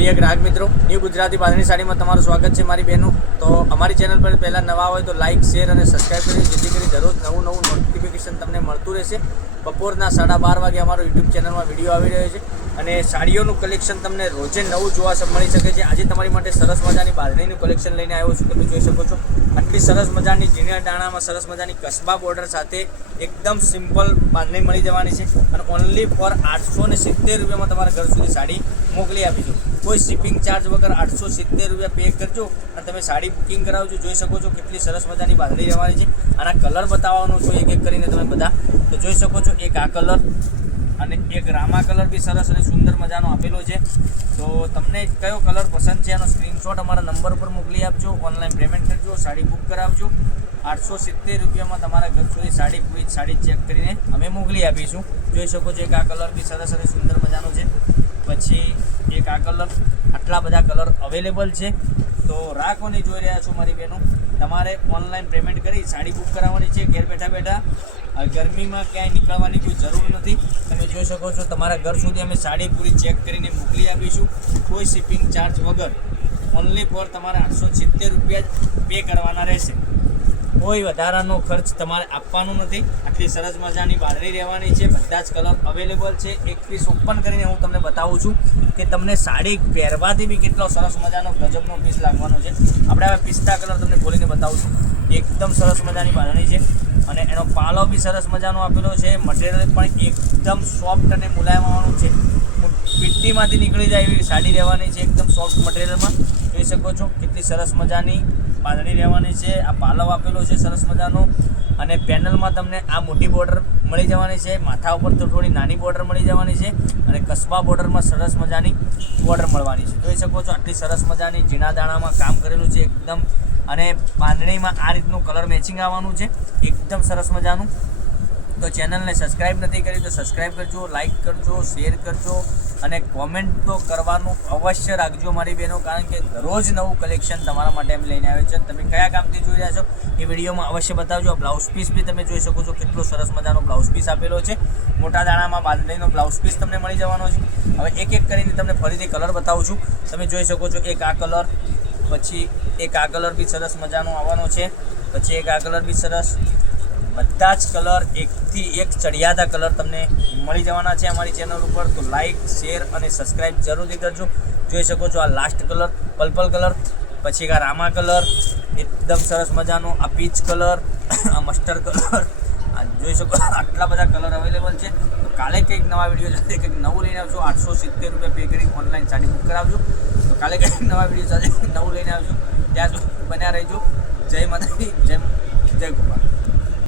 પ્રિય ગ્રાહક મિત્રો, ન્યૂ ગુજરાતી બાંધણી સાડીમાં તમારું સ્વાગત છે મારી બહેનો. તો અમારી ચેનલ પર પહેલાં નવા હોય તો લાઇક, શેર અને સબસ્ક્રાઈબ કરી, જેથી કરી દરરોજ નવું નોટિફિકેશન તમને મળતું રહેશે. બપોરના 12:30 વાગે અમારો યુટ્યુબ ચેનલમાં વિડીયો આવી રહ્યો છે અને સાડીઓનું કલેક્શન તમને રોજે નવું જોવા મળી શકે છે. આજે તમારી માટે સરસ મજાની બાંધણીનું કલેક્શન લઈને આવ્યો છું. તમે જોઈ શકો છો, આટલી સરસ મજાની ઝીણા દાણામાં સરસ મજાની કસબા બોર્ડર સાથે એકદમ સિમ્પલ બાંધણી મળી જવાની છે અને ઓનલી ફોર 870 રૂપિયામાં તમારા ઘર સુધી સાડી મોકલી આપીશું. કોઈ શિપિંગ ચાર્જ વગર 870 રૂપિયા પે કરજો અને તમે સાડી બુકિંગ કરાવજો. જોઈ શકો છો કેટલી સરસ મજાની બાંધણી રહેવાની છે. આના કલર બતાવવાનો છું એક એક કરીને તમે બધા. તો જોઈ શકો છો, એક આ કલર અને એક રામા કલર બી સરસ અને સુંદર મજાનો આપેલો છે. તો તમને કયો કલર પસંદ છે એનો સ્ક્રીનશોટ અમારા નંબર પર મોકલી આપજો. ઓનલાઈન પેમેન્ટ કરજો, સાડી બુક કરાવજો. 870 રૂપિયામાં તમારા ઘર સુધી સાડી પૂરી સાડી ચેક કરીને અમે મોકલી આપીશું. જોઈ શકો છો, એક આ કલર બી સરસ અને સુંદર મજાનો છે. પછી એક આ કલર, આટલા બધા કલર અવેલેબલ છે. તો રાખો નહીં, જોઈ રહ્યા છો મારી બહેનો, તમારે ઓનલાઈન પેમેન્ટ કરી સાડી બુક કરાવવાની છે. ઘેર બેઠા બેઠા ગરમીમાં ક્યાંય નીકળવાની કોઈ જરૂર નથી. તમે જોઈ શકો છો, તમારા ઘર સુધી અમે સાડી પૂરી ચેક કરીને મોકલી આપીશું કોઈ શિપિંગ ચાર્જ વગર. ઓનલી ફોર તમારે 870 રૂપિયા જ પે કરવાના રહેશે. કોઈ વધારાનો ખર્ચ તમારે આપવાનો નથી. આટલી સરસ મજાની બાંધણી રહેવાની છે. બધા જ કલર અવેલેબલ છે. એક પીસ ઓપન કરીને હું તમને બતાવું છું કે તમને સાડી પહેરવાથી બી કેટલો સરસ મજાનો ગજબનો પીસ લાગવાનો છે. આપણે હવે પિસ્તા કલર તમને ખોલીને બતાવું છું. એકદમ સરસ મજાની બાંધણી છે અને એનો પાલો બી સરસ મજાનો આપેલો છે. મટીરિયલ પણ એકદમ સોફ્ટ અને મુલાયમ આવવાનું છે. પીટ્ટીમાંથી નીકળી જાય એવી સાડી રહેવાની છે. એકદમ સોફ્ટ મટીરિયલમાં જોઈ શકો છો કેટલી સરસ મજાની બાંધણી રહેવાની છે. આ પાલવ આપેલો છે સરસ મજાનો અને પેનલમાં તમને આ મોટી બોર્ડર મળી જવાની છે. માથા ઉપર તો થોડી નાની બોર્ડર મળી જવાની છે અને કસબા બોર્ડરમાં સરસ મજાની બોર્ડર મળવાની છે. જોઈ શકો છો, આટલી સરસ મજાની ઝીણા દાણામાં કામ કરેલું છે એકદમ. અને બાંધણીમાં આ રીતનું કલર મેચિંગ આવવાનું છે, એકદમ સરસ મજાનું. તો ચેનલને સબસ્ક્રાઈબ નથી કરી તો સબસ્ક્રાઈબ કરજો, લાઇક કરજો, શેર કરજો અને કોમેન્ટ તો કરવાનું અવશ્ય રાખજો મારી બહેનો, કારણ કે રોજ નવું કલેક્શન તમારા માટે અમે લઈને આવે છે. તમે કયા ગામથી જોઈ રહ્યા છો એ વિડીયોમાં અવશ્ય બતાવજો. બ્લાઉઝ પીસ બી તમે જોઈ શકો છો, કેટલો સરસ મજાનો બ્લાઉઝ પીસ આપેલો છે. મોટા દાણામાં બાંધણીનો બ્લાઉઝ પીસ તમને મળી જવાનો છે. હવે એક એક કરીને તમને ફરીથી કલર બતાવું છું. તમે જોઈ શકો છો, એક આ કલર, પછી એક આ કલર બી સરસ મજાનો આવવાનો છે, પછી એક આ કલર બી સરસ. બધા જ કલર એકથી એક ચડિયાતા કલર તમને મળી જવાના છે અમારી ચેનલ ઉપર. તો લાઇક, શેર અને સબસ્ક્રાઈબ જરૂરથી કરજો. જોઈ શકો છો, આ લાસ્ટ કલર પર્પલ કલર, પછી એક આ રામા કલર એકદમ સરસ મજાનો, આ પીચ કલર, આ મસ્ટર્ડ કલર. આ જોઈ શકો, આટલા બધા કલર અવેલેબલ છે. તો કાલે કંઈક નવા વિડીયો સાથે કંઈક નવું લઈને આવજો. 870 રૂપિયા પે કરી ઓનલાઈન સાડી બુક કરાવજો. તો કાલે કંઈક નવા વિડીયો સાથે નવું લઈને આવજો. ત્યાં બન્યા રહેજો. જય માતાજી, જય ગોપાલ.